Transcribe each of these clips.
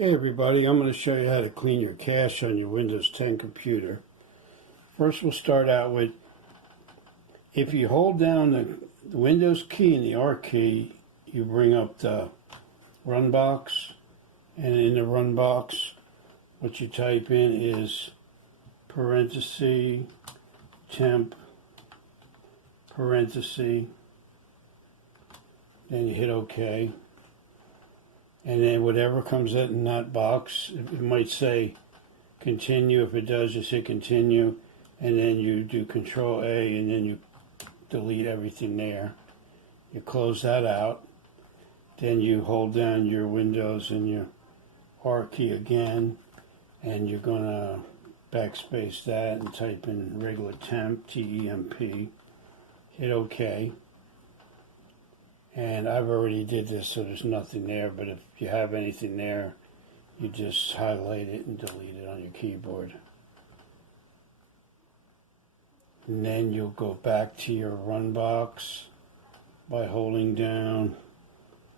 Hey everybody, I'm going to show you how to clean your cache on your Windows 10 computer. First we'll start out with, if you hold down the Windows key and the R key, you bring up the run box, and in the run box what you type in is parenthesis temp parenthesis, then you hit OK. And then whatever comes out in that box, it might say continue. If it does, just hit continue, and then you do Control A, and then you delete everything there. You close that out. Then you hold down your Windows and your R key again, and you're going to backspace that and type in regular temp, T-E-M-P. Hit OK. And I've already did this, so there's nothing there, but if you have anything there, you just highlight it and delete it on your keyboard. And then you'll go back to your run box by holding down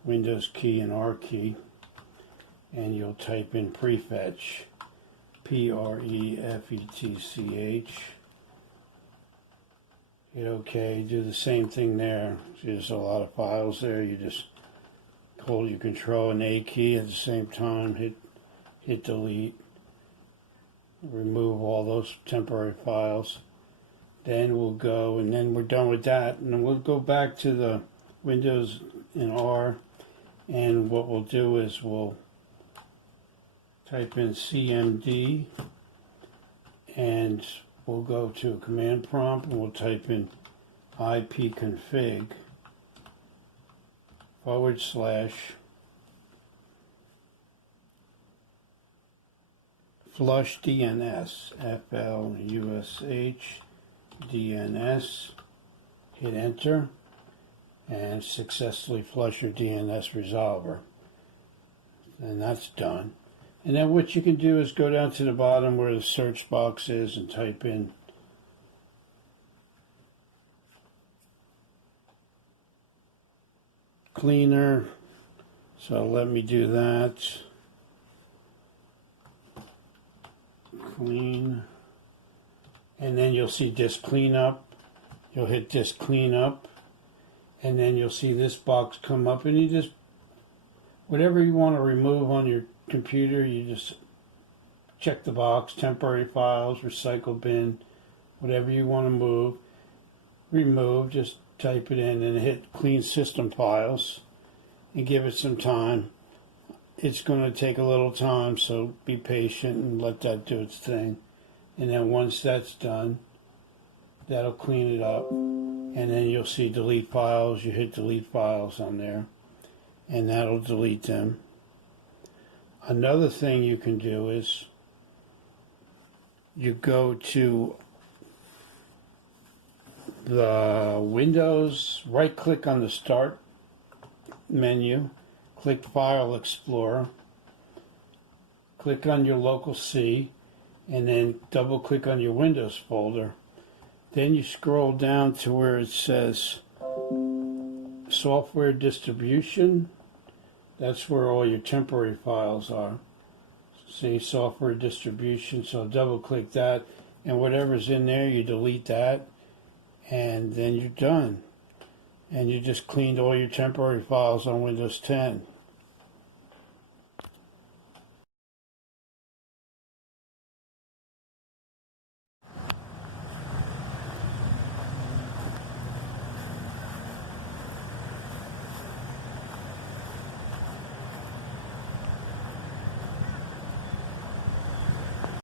Windows key and R key, and you'll type in prefetch, P-R-E-F-E-T-C-H. Hit OK, do the same thing there. There's a lot of files there. You just hold your Control and A key at the same time, hit delete, remove all those temporary files. Then we'll go, and then we're done with that, and then we'll go back to the Windows and R, and what we'll do is we'll type in CMD, and we'll go to a command prompt and we'll type in ipconfig / flush DNS, F-L-U-S-H DNS. Hit enter and successfully flush your DNS resolver. And that's done. And then what you can do is go down to the bottom where the search box is and type in cleaner. So let me do that. Clean. And then you'll see disk cleanup. You'll hit disk cleanup. And then you'll see this box come up, and you just, whatever you want to remove on your computer, you just check the box, temporary files, recycle bin, whatever you want to remove, just type it in and hit clean system files and give it some time. It's going to take a little time, so be patient and let that do its thing. And then once that's done, that'll clean it up, and then you'll see delete files. You hit delete files on there, and that'll delete them. Another thing you can do is you go to the Windows, right click on the Start menu, click File Explorer, click on your local C, and then double click on your Windows folder. Then you scroll down to where it says Software Distribution. That's where all your temporary files are. See, software distribution, so double click that, and whatever's in there, you delete that, and then you're done. And you just cleaned all your temporary files on Windows 10.